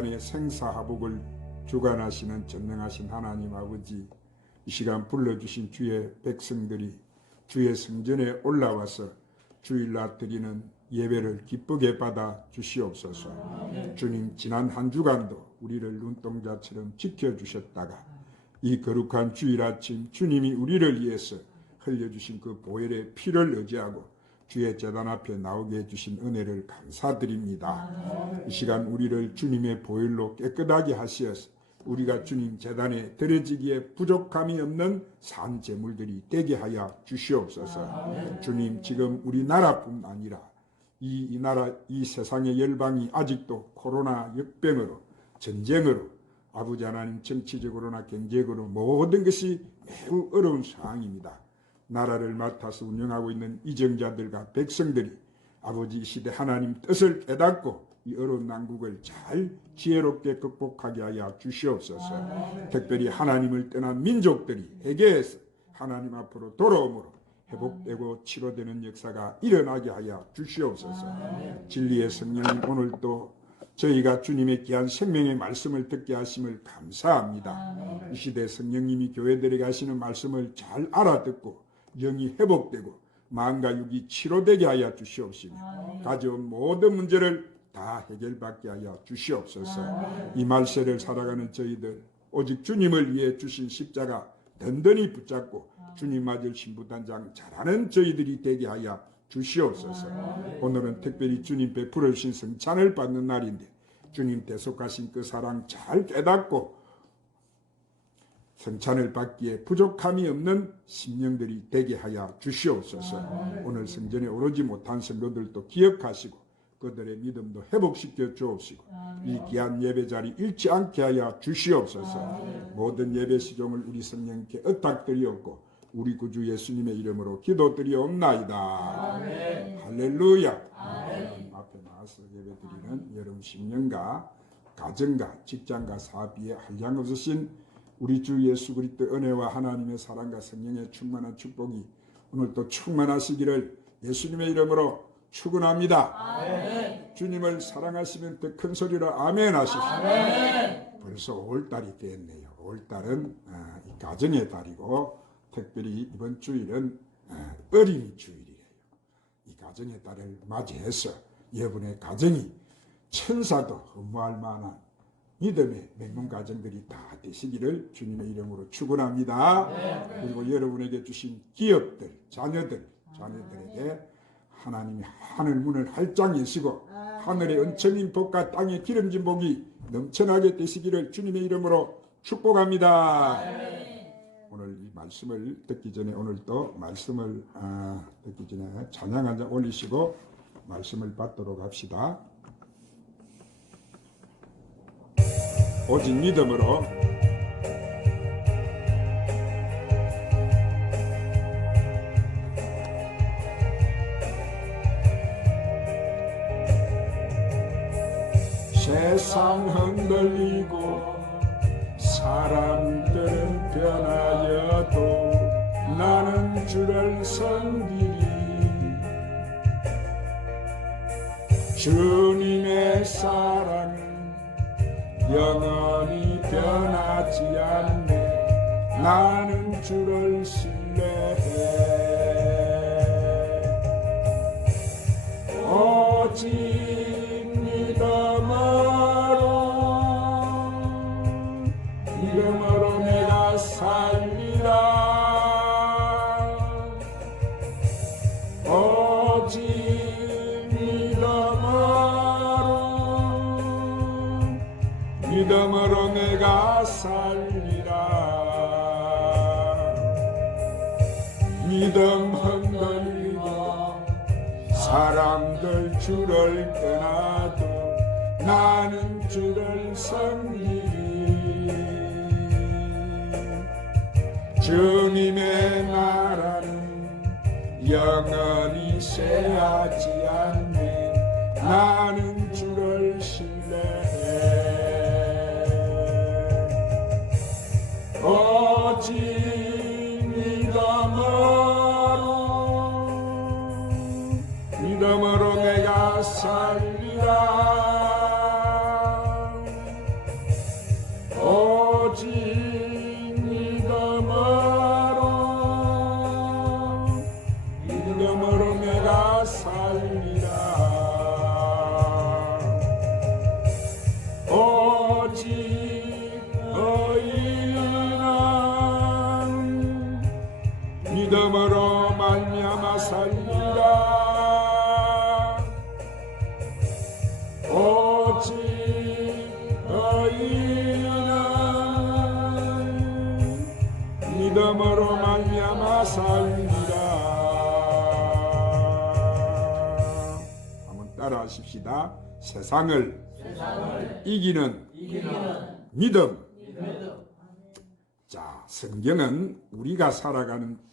인간의 생사화복을 주관하시는 전능하신 하나님 아버지, 이 시간 불러주신 주의 백성들이 주의 성전에 올라와서 주일날 드리는 예배를 기쁘게 받아 주시옵소서. 주님, 지난 한 주간도 우리를 눈동자처럼 지켜주셨다가 이 거룩한 주일 아침 주님이 우리를 위해서 흘려주신 그 보혈의 피를 의지하고 주의 제단 앞에 나오게 해주신 은혜를 감사드립니다. 이 시간 우리를 주님의 보혈로 깨끗하게 하시어서 우리가 주님 제단에 드려지기에 부족함이 없는 산 제물들이 되게 하여 주시옵소서. 주님, 지금 우리나라뿐 아니라 이 나라, 이 세상의 열방이 아직도 코로나 역병으로, 전쟁으로, 아버지 하나님 정치적으로나 경제적으로 모든 것이 매우 어려운 상황입니다. 나라를 맡아서 운영하고 있는 이정자들과 백성들이 아버지 이 시대 하나님 뜻을 깨닫고 이 어려운 난국을 잘 지혜롭게 극복하게 하여 주시옵소서. 특별히 하나님을 떠난 민족들이 회개해서 하나님 앞으로 돌아옴으로 회복되고 치료되는 역사가 일어나게 하여 주시옵소서. 진리의 성령님, 오늘도 저희가 주님의 귀한 생명의 말씀을 듣게 하심을 감사합니다. 이 시대 성령님이 교회들에게 하시는 말씀을 잘 알아듣고 영이 회복되고 마음과 육이 치료되게 하여 주시옵시며 가져온 모든 문제를 다 해결받게 하여 주시옵소서. 이 말세를 살아가는 저희들 오직 주님을 위해 주신 십자가 든든히 붙잡고 주님 맞을 신부단장 잘하는 저희들이 되게 하여 주시옵소서. 오늘은 특별히 주님 베풀어 주신 성찬을 받는 날인데 주님 대속하신 그 사랑 잘 깨닫고 성찬을 받기에 부족함이 없는 심령들이 되게 하여 주시옵소서. 오늘 성전에 오르지 못한 성도들도 기억하시고 그들의 믿음도 회복시켜 주옵시고 이 귀한 예배 자리 잃지 않게 하여 주시옵소서. 모든 예배 시종을 우리 성령께 의탁드리옵고 우리 구주 예수님의 이름으로 기도드리옵나이다. 할렐루야. 하나님 앞에 나와서 예배드리는 여러분 심령과 가정과 직장과 사업에 한량없으신 우리 주 예수 그리스도의 은혜와 하나님의 사랑과 성령의 충만한 축복이 오늘도 충만하시기를 예수님의 이름으로 축원합니다. 아멘. 주님을 사랑하시면 더 큰 소리로 아멘 하십시오. 아멘. 벌써 5월달이 됐네요. 5월달은 이 가정의 달이고 특별히 이번 주일은 어린이 주일이에요. 이 가정의 달을 맞이해서 여러분의 가정이 천사도 허무할 만한 믿음의 맹문 가정들이 다 되시기를 주님의 이름으로 축원합니다. 그리고 여러분에게 주신 기업들, 자녀들에게 하나님이 하늘 문을 활짝 여시고 하늘의 은총인 복과 땅의 기름진 복이 넘쳐나게 되시기를 주님의 이름으로 축복합니다. 오늘 이 말씀을 듣기 전에 오늘도 말씀을 듣기 전에 찬양 한 장 올리시고 말씀을 받도록 합시다. 오직 믿음으로 세상 흔들리고 사람들은 변하여도 나는 주를 섬기리. 주님의 사랑은 영원히 변하지 않네. 나는 주를 신뢰해. 오직 믿음으로 내가 살리라. 오직 믿음으로 내가 살리라. 믿음 흔들리고 사람들 주를 떠나도 나는 주를 섬기리. 주님의 나라는 영원히 쇠하지 않네. 나는 주를 신뢰해. 오직 믿음으로 내가 살리라. 믿음으로 말미암아 살리라. 오직 너희는 믿음으로 말미암아 살리라. 한번 따라하십시다. 세상을 이기는 믿음. 자, 성경은 우리가 살아가는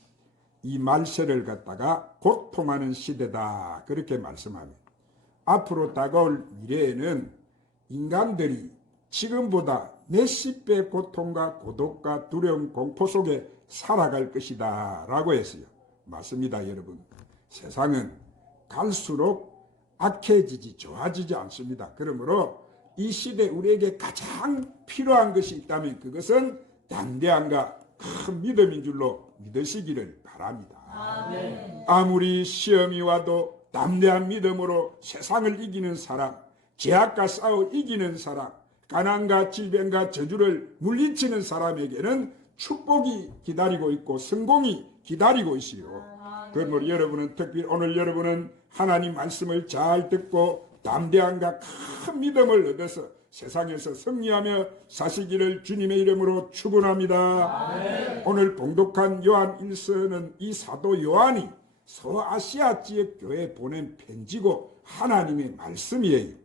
이 말세를 갖다가 고통하는 시대다 그렇게 말씀합니다. 앞으로 다가올 미래에는 인간들이 지금보다 몇십 배 고통과 고독과 두려움, 공포 속에 살아갈 것이다 라고 했어요. 맞습니다, 여러분. 세상은 갈수록 악해지지 좋아지지 않습니다. 그러므로 이 시대 우리에게 가장 필요한 것이 있다면 그것은 담대함과 큰 믿음인 줄로 믿으시기를 바랍니다. 아멘. 아무리 시험이 와도 담대한 믿음으로 세상을 이기는 사람, 죄악과 싸워 이기는 사람, 가난과 질병과 저주를 물리치는 사람에게는 축복이 기다리고 있고 성공이 기다리고 있어요. 그러므로 여러분은 특히 오늘 여러분은 하나님 말씀을 잘 듣고 담대함과 큰 믿음을 얻어서 세상에서 승리하며 사시기를 주님의 이름으로 축원합니다. 오늘 봉독한 요한 1서는 이 사도 요한이 소아시아 지역 교회에 보낸 편지고 하나님의 말씀이에요.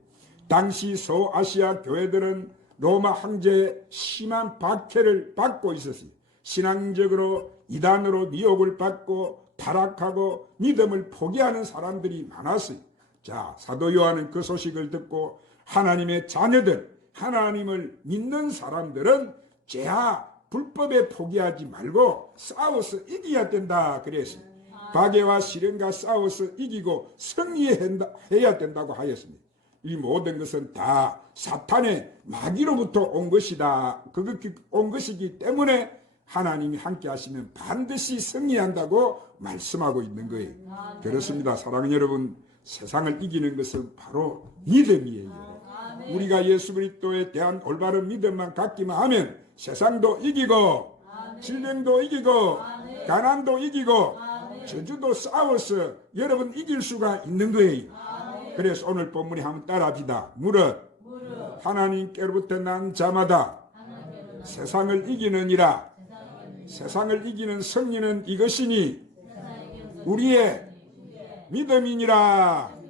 당시 소아시아 교회들은 로마 황제의 심한 박해를 받고 있었어요. 신앙적으로 이단으로 미혹을 받고 타락하고 믿음을 포기하는 사람들이 많았어요. 자, 사도 요한은 그 소식을 듣고 하나님의 자녀들, 하나님을 믿는 사람들은 죄악, 불법에 포기하지 말고 싸워서 이겨야 된다 그랬어요. 박해와 시련과 싸워서 이기고 승리해야 된다고 하였습니다. 이 모든 것은 다 사탄의 마귀로부터 온 것이다. 그것이 온 것이기 때문에 하나님이 함께 하시면 반드시 승리한다고 말씀하고 있는 거예요. 그렇습니다. 사랑하는 여러분, 세상을 이기는 것은 바로 믿음이에요. 우리가 예수 그리스도에 대한 올바른 믿음만 갖기만 하면 세상도 이기고 질병도 이기고 가난도 이기고 저주도 싸워서 여러분 이길 수가 있는 거예요. 그래서 오늘 본문이 한번 따라합시다. 무릇 하나님께로부터 난 자마다 세상을 이기느니라. 세상을 이기는 승리는 이것이니 우리의 믿음이니라.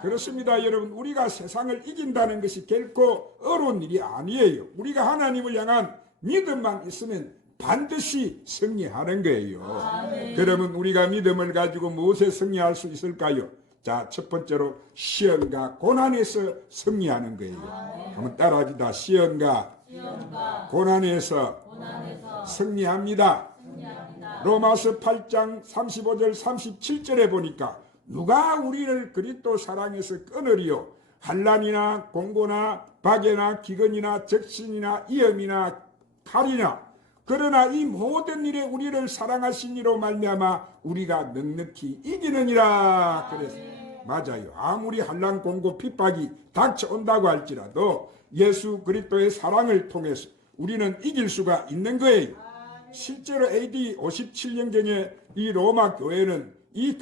그렇습니다, 여러분. 우리가 세상을 이긴다는 것이 결코 어려운 일이 아니에요. 우리가 하나님을 향한 믿음만 있으면 반드시 승리하는 거예요. 아멘. 그러면 우리가 믿음을 가지고 무엇에 승리할 수 있을까요? 자, 첫 번째로 시험과 고난에서 승리하는 거예요. 아멘. 한번 따라합시다. 시험과 고난에서 승리합니다. 로마서 8장 35절 37절에 보니까 누가 우리를 그리스도 사랑에서 끊으리요? 환난이나 공고나 박해나 기근이나 적신이나 위험이나 칼이나 그러나 이 모든 일에 우리를 사랑하신 이로 말미암아 우리가 넉넉히 이기느니라. 그래서 맞아요. 아무리 환난 공고 핍박이 닥쳐온다고 할지라도 예수 그리스도의 사랑을 통해서 우리는 이길 수가 있는 거예요. 실제로 AD 57년경에 이 로마 교회는 이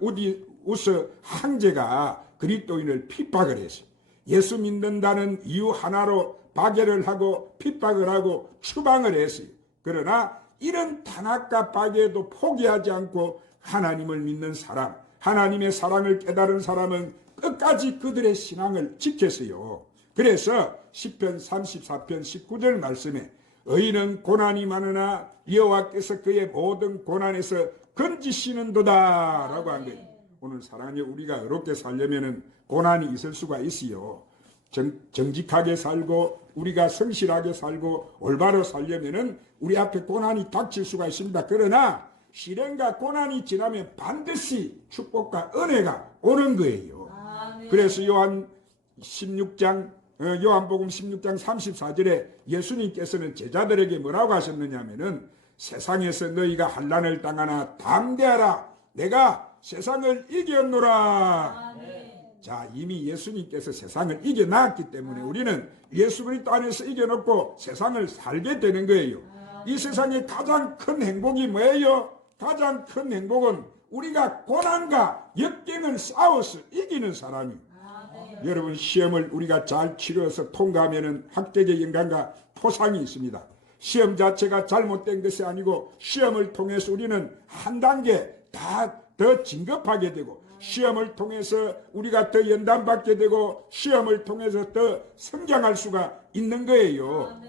우디우스 황제가 그리스도인을 핍박을 했어요. 예수 믿는다는 이유 하나로 박해를 하고 핍박을 하고 추방을 했어요. 그러나 이런 탄압과 박해도 포기하지 않고 하나님을 믿는 사람, 하나님의 사랑을 깨달은 사람은 끝까지 그들의 신앙을 지켰어요. 그래서 시편 34편 19절 말씀에 의인은 고난이 많으나 여호와께서 그의 모든 고난에서 건지시는도다 라고 한 거예요. 오늘 사랑하는 우리가 어렵게 살려면 고난이 있을 수가 있어요. 정직하게 살고 우리가 성실하게 살고 올바로 살려면 우리 앞에 고난이 닥칠 수가 있습니다. 그러나 시련과 고난이 지나면 반드시 축복과 은혜가 오는 거예요. 그래서 요한복음 16장 34절에 예수님께서는 제자들에게 뭐라고 하셨느냐면은 세상에서 너희가 환난을 당하나 담대하라. 내가 세상을 이겼노라. 자, 이미 예수님께서 세상을 이겨놨기 때문에 우리는 예수 그리스도 안에서 이겨놓고 세상을 살게 되는 거예요. 이 세상의 가장 큰 행복이 뭐예요? 가장 큰 행복은 우리가 고난과 역경을 싸워서 이기는 사람이. 여러분, 시험을 우리가 잘 치료해서 통과하면 합격의 영광과 포상이 있습니다. 시험 자체가 잘못된 것이 아니고 시험을 통해서 우리는 한 단계 더 진급하게 되고, 시험을 통해서 우리가 더 연단받게 되고, 시험을 통해서 더 성장할 수가 있는 거예요.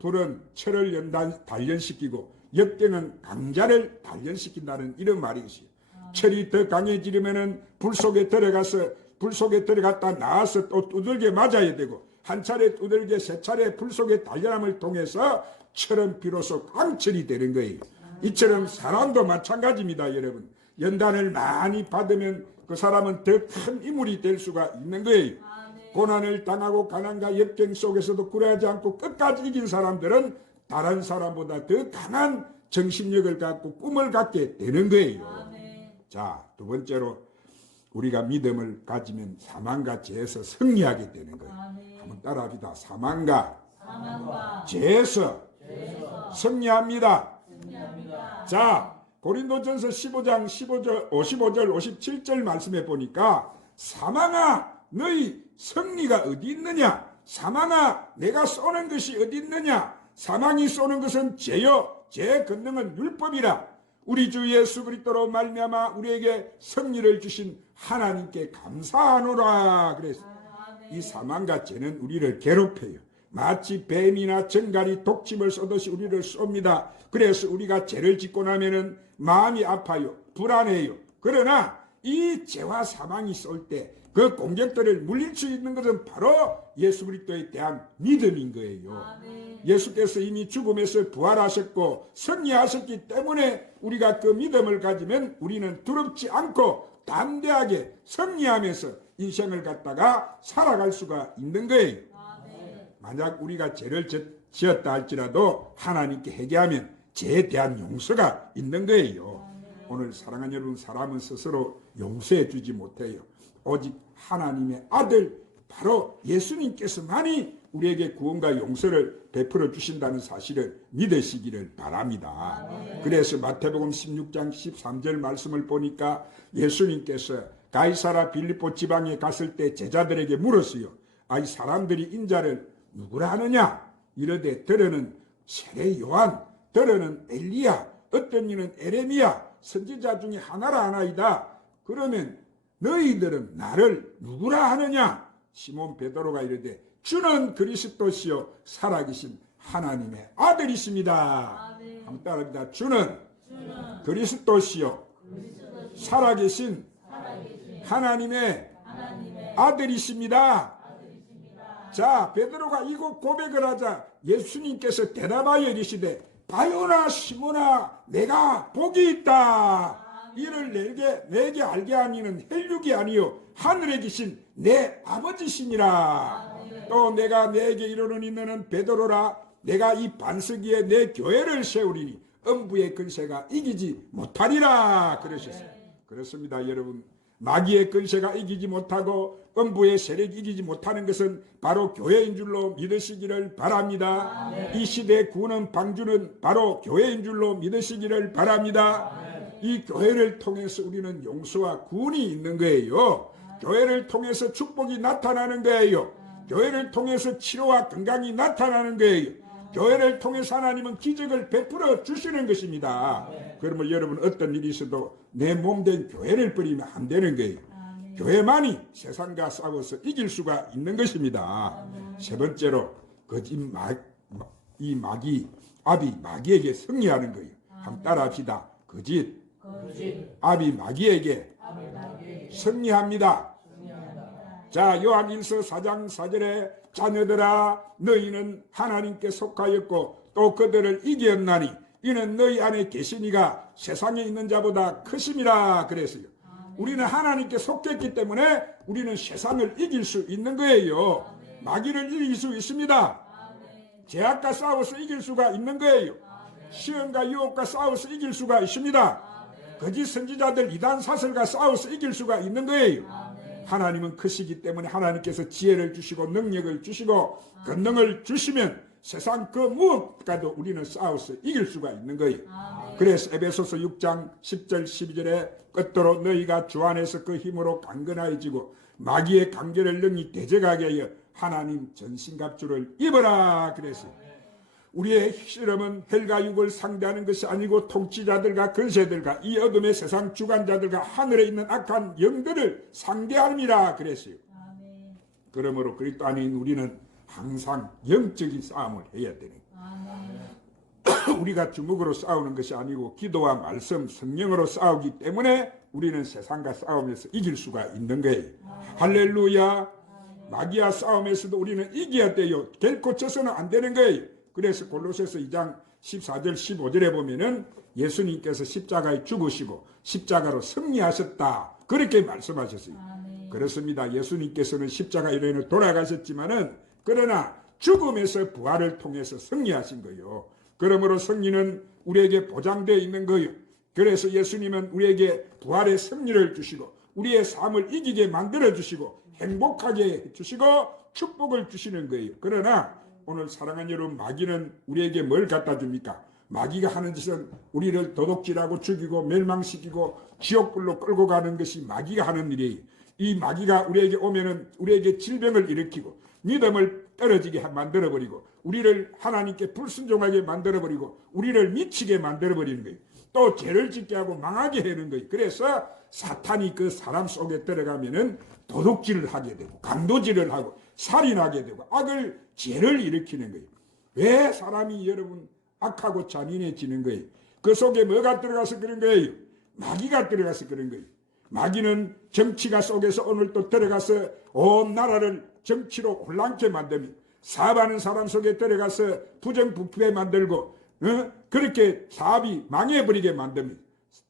불은 철을 단련시키고 역경은 강자를 단련시킨다는 이런 말이 있어요. 철이 더 강해지려면 불 속에 들어갔다 나와서 또 두들겨 맞아야 되고, 한 차례 두들겨 세 차례 불 속에 단련함을 통해서 철은 비로소 강철이 되는 거예요. 이처럼 사람도 마찬가지입니다. 여러분, 연단을 많이 받으면 그 사람은 더 큰 인물이 될 수가 있는 거예요. 고난을 당하고 가난과 역경 속에서도 굴하지 않고 끝까지 이긴 사람들은 다른 사람보다 더 강한 정신력을 갖고 꿈을 갖게 되는 거예요. 자, 두 번째로 우리가 믿음을 가지면 사망과 죄에서 승리하게 되는 거예요. 한번 따라합시다. 사망과 죄에서 승리합니다. 자, 고린도전서 15장 55절 57절 말씀해 보니까, 사망아 너희 승리가 어디 있느냐? 사망아 내가 쏘는 것이 어디 있느냐? 사망이 쏘는 것은 죄요, 죄의 권능은 율법이라. 우리 주 예수 그리스도로 말미암아 우리에게 승리를 주신 하나님께 감사하노라. 그래서 이 사망과 죄는 우리를 괴롭혀요. 마치 뱀이나 정갈이 독침을 쏘듯이 우리를 쏩니다. 그래서 우리가 죄를 짓고 나면은 마음이 아파요, 불안해요. 그러나 이 죄와 사망이 쏠 때 그 공격들을 물릴 수 있는 것은 바로 예수 그리스도에 대한 믿음인 거예요. 예수께서 이미 죽음에서 부활하셨고 승리하셨기 때문에 우리가 그 믿음을 가지면 우리는 두렵지 않고 담대하게 승리하면서 인생을 갖다가 살아갈 수가 있는 거예요. 만약 우리가 죄를 지었다 할지라도 하나님께 회개하면 죄에 대한 용서가 있는 거예요. 오늘 사랑하는 여러분, 사람은 스스로 용서해 주지 못해요. 오직 하나님의 아들 바로 예수님께서만이 우리에게 구원과 용서를 베풀어 주신다는 사실을 믿으시기를 바랍니다. 그래서 마태복음 16장 13절 말씀을 보니까 예수님께서 가이사라 빌립보 지방에 갔을 때 제자들에게 물었어요. 이 사람들이 인자를 누구라 하느냐? 이르되 더러는 세례 요한, 더러는 엘리야, 어떤 이는 에레미야, 선지자 중에 하나라 하나이다. 그러면 너희들은 나를 누구라 하느냐? 시몬 베드로가 이르되 주는 그리스도시요 살아계신 하나님의 아들이십니다. 한번 따라합니다. 주는 그리스도시요 살아계신 하나님의 아들이십니다. 자, 베드로가 이곳 고백을 하자 예수님께서 대답하여 이르시되 바요나 시몬아 내가 복이 있다. 이를 내게 알게 하니는 혈육이 아니요 하늘에 계신 내 아버지시니라. 또 내가 내게 이르노니 너는 베드로라. 내가 이 반석 위에 내 교회를 세우리니 음부의 근세가 이기지 못하리라. 그러셨어요. 그렇습니다. 여러분, 마귀의 근세가 이기지 못하고 음부의 세력이 이기지 못하는 것은 바로 교회인 줄로 믿으시기를 바랍니다. 이 시대의 구원 방주는 바로 교회인 줄로 믿으시기를 바랍니다. 이 교회를 통해서 우리는 용서와 구원이 있는 거예요. 교회를 통해서 축복이 나타나는 거예요. 교회를 통해서 치료와 건강이 나타나는 거예요. 교회를 통해서 하나님은 기적을 베풀어 주시는 것입니다. 그러면 여러분, 어떤 일이 있어도 내 몸된 교회를 버리면 안 되는 거예요. 교회만이 세상과 싸워서 이길 수가 있는 것입니다. 세 번째로 이 아비 마귀에게 승리하는 거예요. 한번 따라합시다. 거짓 아비 마귀에게 승리합니다. 자, 요한 1서 4장 4절에 자녀들아 너희는 하나님께 속하였고 또 그들을 이겼나니 이는 너희 안에 계시니가 세상에 있는 자보다 크심이라 그랬어요. 우리는 하나님께 속했기 때문에 우리는 세상을 이길 수 있는 거예요. 마귀를 이길 수 있습니다. 죄악과 싸워서 이길 수가 있는 거예요. 시험과 유혹과 싸워서 이길 수가 있습니다. 거짓 선지자들 이단 사설과 싸워서 이길 수가 있는 거예요. 하나님은 크시기 때문에 하나님께서 지혜를 주시고 능력을 주시고 권능을 주시면 세상 그 무엇과도 우리는 싸워서 이길 수가 있는 거예요. 그래서 에베소서 6장 10절 12절에 끝도로 너희가 주 안에서 그 힘으로 강건하여지고 마귀의 강제를 능히 대적하게 하여 하나님 전신갑주를 입어라 그랬어요. 우리의 실험은 헬과 육을 상대하는 것이 아니고 통치자들과 권세들과 이 어둠의 세상 주관자들과 하늘에 있는 악한 영들을 상대함이라 그랬어요. 그러므로 그리스도 안에 있는 우리는 항상 영적인 싸움을 해야 되는 거예요. 우리가 주먹으로 싸우는 것이 아니고 기도와 말씀, 성령으로 싸우기 때문에 우리는 세상과 싸움에서 이길 수가 있는 거예요. 할렐루야. 마귀와 싸움에서도 우리는 이겨야 돼요. 결코 져서는 안 되는 거예요. 그래서 골로새서 2장 14절 15절에 보면은 예수님께서 십자가에 죽으시고 십자가로 승리하셨다 그렇게 말씀하셨어요. 그렇습니다. 예수님께서는 십자가 이론에 돌아가셨지만은 그러나 죽음에서 부활을 통해서 승리하신 거예요. 그러므로 승리는 우리에게 보장되어 있는 거예요. 그래서 예수님은 우리에게 부활의 승리를 주시고 우리의 삶을 이기게 만들어 주시고 행복하게 해주시고 축복을 주시는 거예요. 그러나 오늘 사랑하는 여러분, 마귀는 우리에게 뭘 갖다 줍니까? 마귀가 하는 짓은 우리를 도둑질하고 죽이고 멸망시키고 지옥불로 끌고 가는 것이 마귀가 하는 일이에요. 이 마귀가 우리에게 오면은 우리에게 질병을 일으키고 믿음을 떨어지게 만들어버리고 우리를 하나님께 불순종하게 만들어버리고 우리를 미치게 만들어버리는 거예요. 또 죄를 짓게 하고 망하게 하는 거예요. 그래서 사탄이 그 사람 속에 들어가면은 도둑질을 하게 되고 강도질을 하고 살인하게 되고 악을 죄를 일으키는 거예요. 왜 사람이 여러분 악하고 잔인해지는 거예요? 그 속에 뭐가 들어가서 그런 거예요? 마귀가 들어가서 그런 거예요. 마귀는 정치가 속에서 오늘 또 들어가서 온 나라를 정치로 혼란케 만듭니다. 사업하는 사람 속에 들어가서 부정부패 만들고 그렇게 사업이 망해버리게 만듭니다.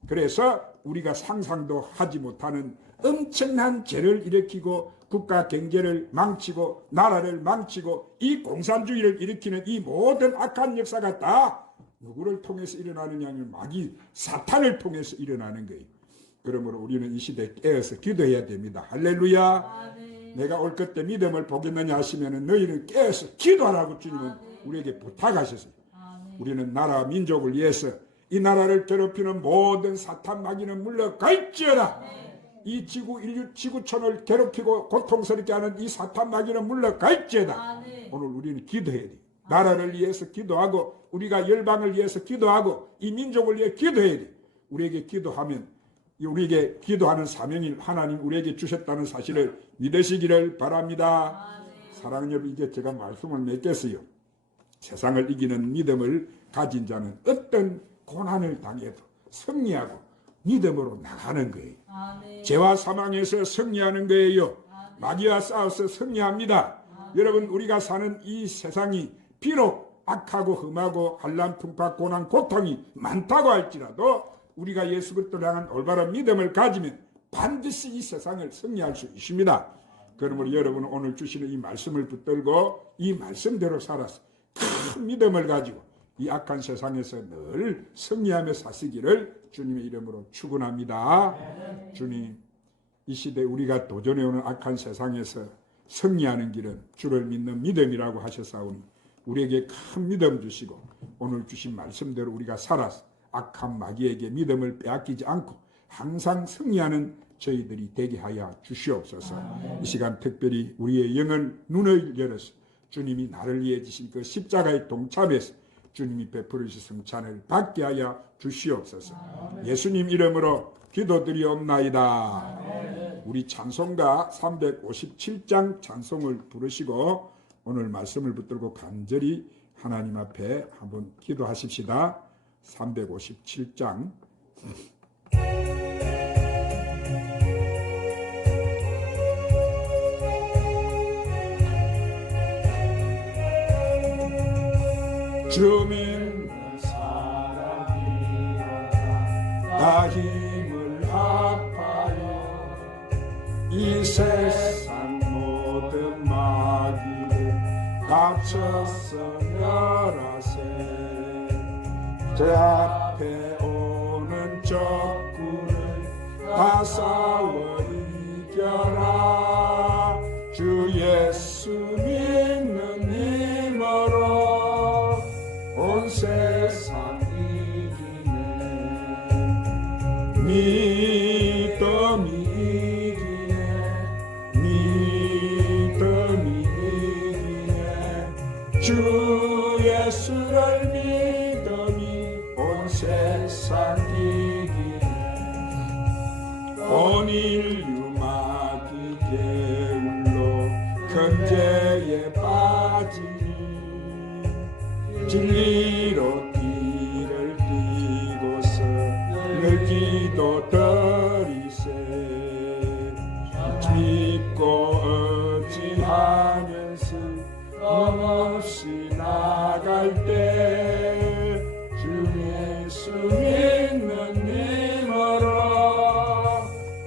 그래서 우리가 상상도 하지 못하는 엄청난 죄를 일으키고 국가 경제를 망치고 나라를 망치고 이 공산주의를 일으키는 이 모든 악한 역사가 다 누구를 통해서 일어나느냐 하면 마귀 사탄을 통해서 일어나는 거예요. 그러므로 우리는 이 시대에 깨어서 기도해야 됩니다. 할렐루야. 내가 올 그때 믿음을 보겠느냐 하시면 너희는 깨어서 기도하라고 주님은 우리에게 부탁하셨어요. 우리는 나라 민족을 위해서 이 나라를 괴롭히는 모든 사탄 마귀는 물러갈지어다. 이 인류 지구촌을 괴롭히고 고통스럽게 하는 이 사탄 마귀는 물러갈지어다. 오늘 우리는 기도해야 돼. 나라를 위해서 기도하고 우리가 열방을 위해서 기도하고 이 민족을 위해 기도해야 돼. 우리에게 기도하면 우리에게 기도하는 사명을 하나님 우리에게 주셨다는 사실을 믿으시기를 바랍니다. 사랑하는 여러분, 이제 제가 말씀을 맺겠어요. 세상을 이기는 믿음을 가진 자는 어떤 고난을 당해도 승리하고 믿음으로 나가는 거예요. 죄와 사망에서 승리하는 거예요. 마귀와 싸워서 승리합니다. 여러분, 우리가 사는 이 세상이 비록 악하고 험하고 한란풍파 고난 고통이 많다고 할지라도 우리가 예수 그리스도를 향한 올바른 믿음을 가지면 반드시 이 세상을 승리할 수 있습니다. 그러므로 여러분은 오늘 주시는 이 말씀을 붙들고 이 말씀대로 살아서 큰 믿음을 가지고 이 악한 세상에서 늘 승리하며 사시기를 주님의 이름으로 축원합니다. 주님, 이 시대 우리가 도전해오는 악한 세상에서 승리하는 길은 주를 믿는 믿음이라고 하셨사오니 우리에게 큰 믿음 주시고 오늘 주신 말씀대로 우리가 살아서 악한 마귀에게 믿음을 빼앗기지 않고 항상 승리하는 저희들이 되게 하여 주시옵소서. 이 시간 특별히 우리의 영을 눈을 열어서 주님이 나를 위해 지신 그 십자가의 동참에서 주님이 베풀으신 성찬을 받게 하여 주시옵소서. 예수님 이름으로 기도드리옵나이다. 우리 찬송가 357장 찬송을 부르시고 오늘 말씀을 붙들고 간절히 하나님 앞에 한번 기도하십시다. 357장 주민 다 힘을 합하여 이 세상 모든 마귀를 갇혀서 멸하세. 제 앞에 오는 적군을 다 싸워 이겨라. 주 예수 믿는 힘으로 세상 이기네. 믿음이 이기네. 믿음이 이기네. 주 예수를 믿음이 온 세상 이기네. 온 인류 마귀 게을러 근죄에 빠지니 진리로 길을 띠고서 늘 기도드리세. 믿고 의지하면서 없이 나갈 때 주 예수 믿는 힘으로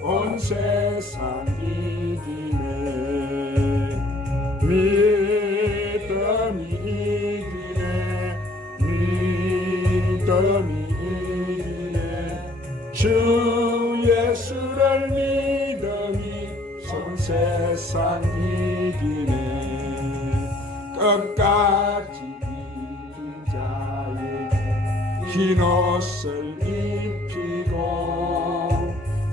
온 세상 이기네. 믿음이 이기네. 믿음이 이기네. 주 예수를 믿음이 온 세상 이기네. 끝까지 이긴 자에게 흰 옷을 입히고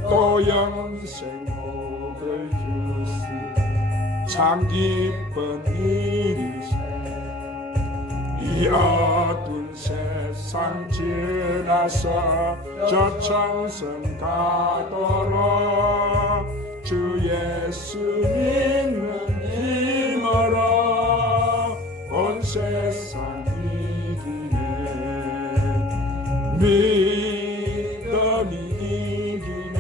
또 영생 복을 주시 참 기쁜 일이세. 이 어두운 세상 지나서 저 천성 가도록 주 예수 믿는 힘으로 온 세상 이기네. 믿음이 이기네.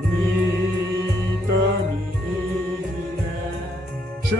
믿음이 이기네. 주